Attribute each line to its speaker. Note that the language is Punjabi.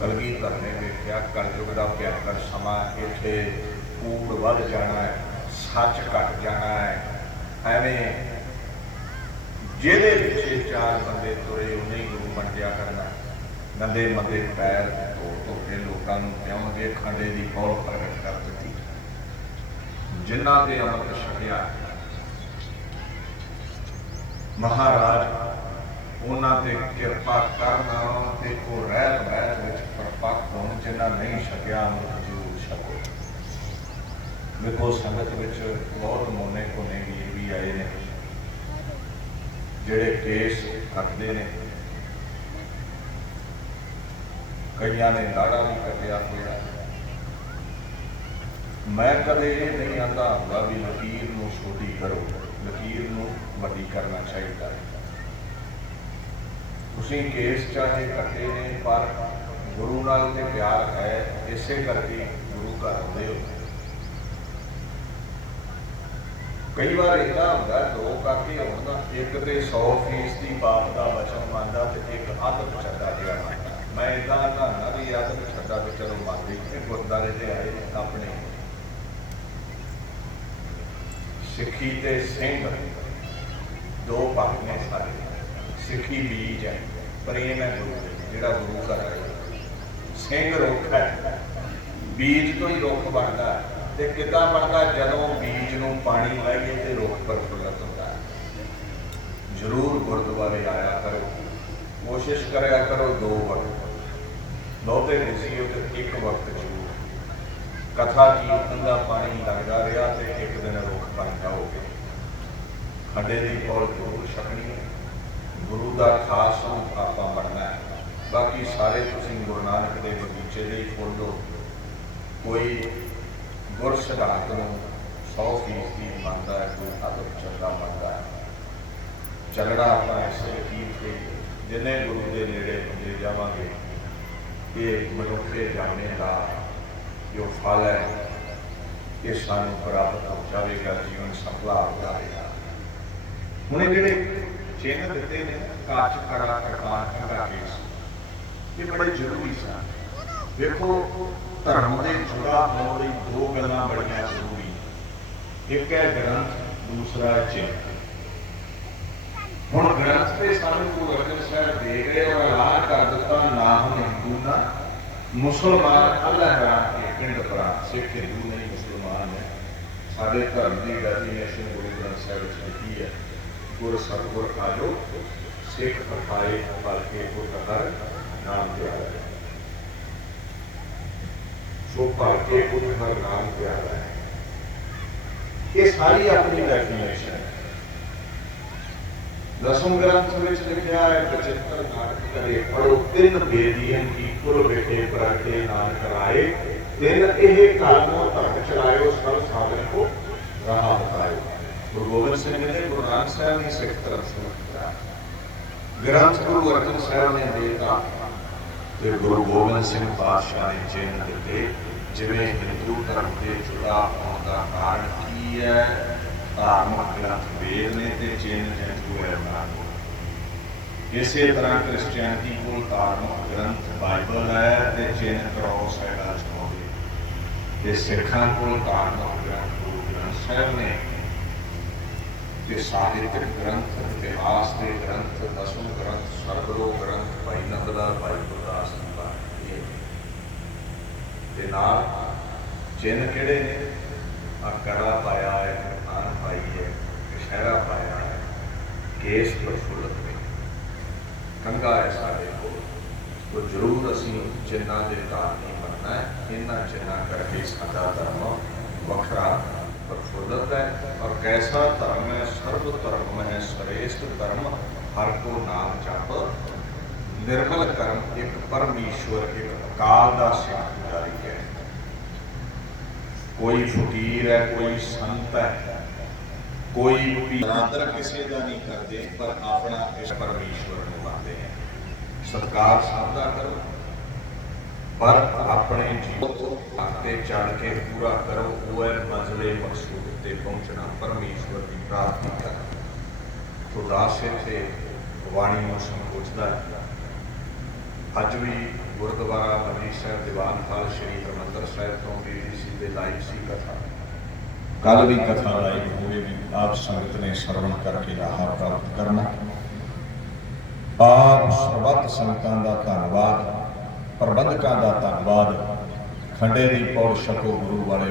Speaker 1: ਕਲਗੀਧਰ ਨੇ ਵੇਖਿਆ, ਕਲਯੁਗ ਦਾ ਭਿਆਨਕ ਸਮਾਂ ਇੱਥੇ ਕੂੜ ਵੱਧ ਜਾਣਾ ਹੈ, ਸੱਚ ਘਟ ਜਾਣਾ ਹੈ। ਐਵੇਂ ਜਿਹਦੇ ਵਿੱਚ ਚਾਰ ਬੰਦੇ ਤੁਰੇ, ਉਹਨੇ ਹੀ ਗੁਰੂ ਮੰਡਿਆ ਕਰਨਾ। ਨੰਦੇ ਮੰਦੇ ਪੈਰ ਧੋ ਧੋ ਕੇ ਲੋਕਾਂ ਨੂੰ ਪਿਆਉਣਗੇ ਖੰਡੇ ਦੀ ਪੌਲ ਪ੍ਰਗਟ ਕਰ ਦਿੱਤੀ। ਜਿਨ੍ਹਾਂ ਦੇ ਅੰਮ੍ਰਿਤ ਛਕਿਆ, ਮਹਾਰਾਜ, ਉਹਨਾਂ ਤੇ ਕਿਰਪਾ ਕਰਨਾ ਤੇ ਉਹ ਰਹਿਤ ਬਹਿਤ ਹੋਣ ਨਹੀਂ ਛਕਿਆ ਅੰਮ੍ਰਿਤ ਜ਼ਰੂਰ ਛਕੋ। ਵੇਖੋ ਸੰਗਤ ਵਿੱਚ ਬਹੁਤ ਮੋਨੇ ਕੋਨੇ ਵੀ ਵੀ ਆਏ ਨੇ। ਜਿਹੜੇ ਕੇਸ ਕੱਟਦੇ ਨੇ, ਕਈਆਂ ਨੇ ਲਾੜਾ ਵੀ ਕੱਟਿਆ ਹੋਇਆ। ਮੈਂ ਕਦੇ ਇਹ ਨਹੀਂ ਆਂਦਾ ਹੁੰਦਾ ਵੀ ਲਕੀਰ ਨੂੰ ਛੋਟੀ ਕਰੋ, ਲਕੀਰ ਨੂੰ ਵੱਡੀ ਕਰਨਾ ਚਾਹੀਦਾ। ਹੈ ਤੁਸੀਂ ਕੇਸ ਚਾਹੇ ਕੱਟੇ ਨੇ, ਪਰ ਨਾਲ ਤੇ ਪਿਆਰ ਹੈ, ਇਸੇ ਕਰਕੇ ਗੁਰੂ ਘਰ ਆਉਂਦੇ ਹੋ। ਕਈ ਵਾਰ ਇਹਦਾ ਹੁੰਦਾ, ਦੋ ਕਾਕੇ ਹੁੰਦਾ ਇੱਕ ਤੇ 100% ਦੀ ਬਾਪ ਦਾ ਵਚਨ ਮੰਨਦਾ ਤੇ ਇੱਕ ਆਦਤ ਛੱਡਾ ਜਿਹੜਾ ਮੈਂ ਇਦਾਂ ਨਾ ਵੀ ਆਦਤ ਛੱਡਾ ਤੇ ਚਲੋ ਮੰਨਦੇ ਕਿ ਗੁਰਦਾਰੇ ਦੇ ਆਏ ਆਪਣੇ। ਸਿੱਖੀ ਤੇ ਸਿੰਘ ਦੋ ਪੱਖ ਨੇ ਸਾਰੇ। ਸਿੱਖੀ ਬੀਜ ਹੈ ਪ੍ਰੇਮ ਹੈ ਗੁਰੂ ਜਿਹੜਾ ਗੁਰੂ ਘਰ ਆਇਆ। ਸਿੰਘ ਰੁੱਖ ਹੈ। ਬੀਜ ਤੋਂ ਹੀ ਰੁੱਖ ਬਣਦਾ ਤੇ ਕਿੱਦਾਂ ਬਣਦਾ? ਜਦੋਂ ਬੀਜ ਨੂੰ ਪਾਣੀ ਲਾਈਏ ਤੇ ਰੁੱਖ ਪ੍ਰਫੁੱਲਤ ਹੁੰਦਾ ਜ਼ਰੂਰ ਗੁਰਦੁਆਰੇ ਆਇਆ ਕਰੋ। ਕੋਸ਼ਿਸ਼ ਕਰਿਆ ਕਰੋ ਦੋ ਵਕਤ। ਬਹੁਤੇ ਨਹੀਂ ਉਹ ਇੱਕ ਵਕਤ ਜ਼ਰੂਰ। ਕਥਾ, ਕੀਰਤਨ ਦਾ ਪਾਣੀ ਲੱਗਦਾ ਰਿਹਾ ਤੇ ਇੱਕ ਦਿਨ ਰੁੱਖ ਬਣ ਜਾਓਗੇ। ਖੰਡੇ ਦੀ ਕੋਲ ਜ਼ਰੂਰ ਛਕਣੀ ਹੈ। ਗੁਰੂ ਦਾ ਖਾਸ ਰੂਪ ਆਪਾਂ ਬਣਨਾ ਹੈ। ਬਾਕੀ ਸਾਰੇ ਦੇ ਬਗੀਚੇ ਦੇ ਹੀ ਕੋਈ ਗੁਰ ਨੂੰ 100% ਦੀ ਮੰਨਦਾ ਹੈ, ਕੋਈ ਅਦਬ ਚੱਲਦਾ ਮੰਨਦਾ ਹੈ। ਚੱਲਣਾ ਆਪਾਂ ਇਸੇ ਲਕੀਰ ਤੇ, ਜਿੰਨੇ ਗੁਰੂ ਦੇ ਨੇੜੇ ਹੁੰਦੇ ਜਾਵਾਂਗੇ, ਇਹ ਮਨੁੱਖੇ ਜਾਣੇ ਦਾ ਜੋ ਫਲ ਹੈ, ਇਹ ਸਾਨੂੰ ਪ੍ਰਾਪਤ ਹੋ ਜਾਵੇਗਾ, ਜੀਵਨ ਸਫਲਾ ਹੋ ਜਾਵੇਗਾ। ਹੁਣ ਜਿਹੜੇ ਚਿੰਨ੍ਹ ਦਿੱਤੇ ਨੇ ਕਾਚ ਕੜਾ ਕਰਮਾਨ ਕੇਸ ਇਹ ਬੜੇ ਜ਼ਰੂਰੀ ਸਨ ਵੇਖੋ ਧਰਮ ਦੇ ਜੁੜਾ ਹੋਣ ਲਈ ਦੋ ਗੱਲਾਂ ਬੜੀਆਂ ਜ਼ਰੂਰੀ ਇੱਕ ਹੈ ਗ੍ਰੰਥ, ਦੂਸਰਾ ਹੈ ਚਿੰਨ੍ਹ ਹੁਣ ਗ੍ਰੰਥ ਤੇ ਸਾਨੂੰ ਗੁਰੂ ਅਰਜਨ ਸਾਹਿਬ ਦੇ ਗਏ ਔਰ ਐਲਾਨ ਕਰ ਦਿੱਤਾ ਨਾ ਹਿੰਦੂ। ਨਾ ਮੁਸਲਮਾਨ ਅੱਲਾਹ ਰਾਮ ਕੇ ਪਿੰਡ ਪਰਾ ਸਿੱਖ ਹਿੰਦੂ ਨਹੀਂ, ਮੁਸਲਮਾਨ ਨੇ ਸਾਡੇ ਧਰਮ ਦੀ ਡੈਫੀਨੇਸ਼ਨ ਗੁਰੂ ਗ੍ਰੰਥ ਸਾਹਿਬ ਵਿੱਚ ਲਿਖੀ ਹੈ। ਗੁਰ ਸਤਗੁਰ ਆਜੋ ਸਿੱਖ ਪਠਾਏ ਪਲ ਕੋ ਕਦਰ ਨਾਮ ਪਿਆਰਾ ਸੋ ਭਲ ਗੁਰੂ ਹਰ ਨਾਮ ਪਿਆਰਾ ਹੈ। ਇਹ ਸਾਰੀ ਆਪਣੀ ਡੈਫੀਨੇਸ਼ਨ ਹੈ। ਦਸਮ ਗ੍ਰੰਥ ਵਿੱਚ ਲਿਖਿਆ ਹੈ ਬਚਿੱਤਰ ਨਾਟਕ ਕਰੇ ਪੜੋ ਤਿੰਨ ਬੇਦੀਆਂ ਕੀ ਕੁਲ ਬੇਟੇ ਪ੍ਰਗਟੇ ਨਾਮ ਕਰਾਏ, ਤਿੰਨ ਇਹ ਕਲਮੋ ਧਰਮ ਚਲਾਇਓ, ਸਭ ਸਾਧਨ ਕੋ ਰਾਹ ਬਤਾਇਓ। ਗੁਰੂ ਗੋਬਿੰਦ ਸਿੰਘ ਨੇ ਗੁਰੂ ਨਾਨਕ ਸਾਹਿਬ ਨੇ ਸਿੱਖ ਧਰਮ ਸਮਝਾਇਆ ਗ੍ਰੰਥ ਗੁਰੂ ਅਰਜਨ ਸਾਹਿਬ ਨੇ ਦਿੱਤਾ। ਤੇ ਗੁਰੂ ਗੋਬਿੰਦ ਸਿੰਘ ਪਾਤਸ਼ਾਹ ਨੇ ਚਿੰਨ ਦਿੱਤੇ ਜਿਵੇਂ ਹਿੰਦੂ ਧਰਮ ਦੇ ਜੁੜਾ ਹੋਣ ਦਾ ਕਾਰਨ ਕੀ ਹੈ, ਧਾਰਮਿਕ ਗ੍ਰੰਥ ਵੇਦ ਨੇ ਤੇ ਚਿੰਨ ਹਿੰਦੂ ਹੈ ਮਾਨੋ ਇਸੇ ਤਰ੍ਹਾਂ ਕ੍ਰਿਸਚੀਅਨਿਟੀ ਕੋਲ ਧਾਰਮਿਕ ਗ੍ਰੰਥ ਬਾਈਬਲ ਹੈ ਤੇ ਚਿੰਨ ਕ੍ਰੋਸ ਹੈ ਦਾ ਚੋਦੇ ਤੇ ਸਿੱਖਾਂ ਕੋਲ ਧਾਰਮਿਕ ਗ੍ਰੰਥ ਗੁਰੂ ਗ੍ਰੰਥ ਸਾਹਿਬ ਨੇ। ਤੇ ਸਾਹਿਤਿਕ ਗ੍ਰੰਥ, ਇਤਿਹਾਸ ਦੇ ਗ੍ਰੰਥ ਦਸਮ ਗ੍ਰੰਥ ਸਰਬਰੋ ਗ੍ਰੰਥ, ਭਾਈ ਨੰਦਲਾ ਭਾਈ ਗੁਰਦਾਸ ਜੀ ਬਾਣੀ ਤੇ ਨਾਲ ਚਿੰਨ ਕਿਹੜੇ ਨੇ? ਆ ਕੜਾ ਪਾਇਆ ਹੈ ਆਨ ਪਾਈ ਹੈ ਕਸ਼ਹਿਰਾ ਪਾਇਆ ਹੈ, ਕੇਸ ਪ੍ਰਫੁੱਲਤ ਨੇ। ਕੰਗਾ ਹੈ ਸਾਡੇ ਕੋਲ। ਉਹ ਜ਼ਰੂਰ ਅਸੀਂ ਚਿੰਨਾਂ ਦੇ ਧਾਰਨੀ ਬਣਨਾ ਹੈ ਇਹਨਾਂ ਚਿੰਨਾਂ ਕਰਕੇ ਸਾਡਾ ਧਰਮ ਵੱਖਰਾ ਪ੍ਰਫੁੱਲਤ ਹੈ। ਔਰ ਕੈਸਾ ਧਰਮ ਹੈ? ਸਰਵ ਧਰਮ ਹੈ, ਸ੍ਰੇਸ਼ਟ ਧਰਮ। ਹਰ ਕੋ ਨਾਮ ਜਪ ਨਿਰਮਲ ਕਰਮ ਇੱਕ ਪਰਮੇਸ਼ਵਰ, ਇੱਕ ਅਕਾਲ ਦਾ ਸਿੱਖ ਪੁਜਾਰੀ ਹੈ। ਕੋਈ ਫਕੀਰ ਹੈ, ਕੋਈ ਸੰਤ ਹੈ, ਕੋਈ ਬਰਾਦਰ ਕਿਸੇ ਦਾ ਨਹੀਂ ਕਰਦੇ, ਪਰ ਆਪਣਾ ਇਸ ਪਰਮੇਸ਼ਵਰ ਨੂੰ ਮੰਨਦੇ ਹੈ ਸਤਕਾਰ ਸਭ ਦਾ ਕਰੋ, ਪਰ ਆਪਣੇ ਜੀਵਨ ਤੇ ਚੜ ਕੇ ਪੂਰਾ ਕਰੋ, ਉਹ ਹੈ ਮੰਜ਼ਲੇ ਮਕਸੂਦ ਤੇ ਪਹੁੰਚਣਾ, ਪਰਮੇਸ਼ਵਰ ਦੀ ਪ੍ਰਾਪਤੀ ਕਰਨਾ। ਖੁਦਾ ਸੇ ਤੇ ਬਾਣੀ ਨੂੰ ਸੰਕੋਚਦਾ ਹੈ। ਅੱਜ ਵੀ ਗੁਰਦੁਆਰਾ ਮੰਡੀ ਸਾਹਿਬ, ਦੀਵਾਨ ਖਾਲ ਸ਼੍ਰੀ ਹਰਿਮੰਦਰ ਸਾਹਿਬ ਤੋਂ ਬੀਬੀਸੀ ਦੇ ਲਾਈਵ ਸੀ ਕਥਾ।
Speaker 2: ਕੱਲ ਵੀ ਕਥਾ ਲਾਈ ਹੋਵੇਗੀ ਆਪ ਸੰਗਤ ਨੇ ਸਰਵਣ ਕਰਕੇ ਰਾਹ ਪ੍ਰਾਪਤ ਕਰਨਾ। ਆਪ ਸਰਬੱਤ ਸੰਗਤਾਂ ਦਾ ਧੰਨਵਾਦ, ਪ੍ਰਬੰਧਕਾਂ ਦਾ ਧੰਨਵਾਦ, ਖੰਡੇ ਦੀ ਪੌੜ ਛਕੋ ਗੁਰੂ ਵਾਲੇ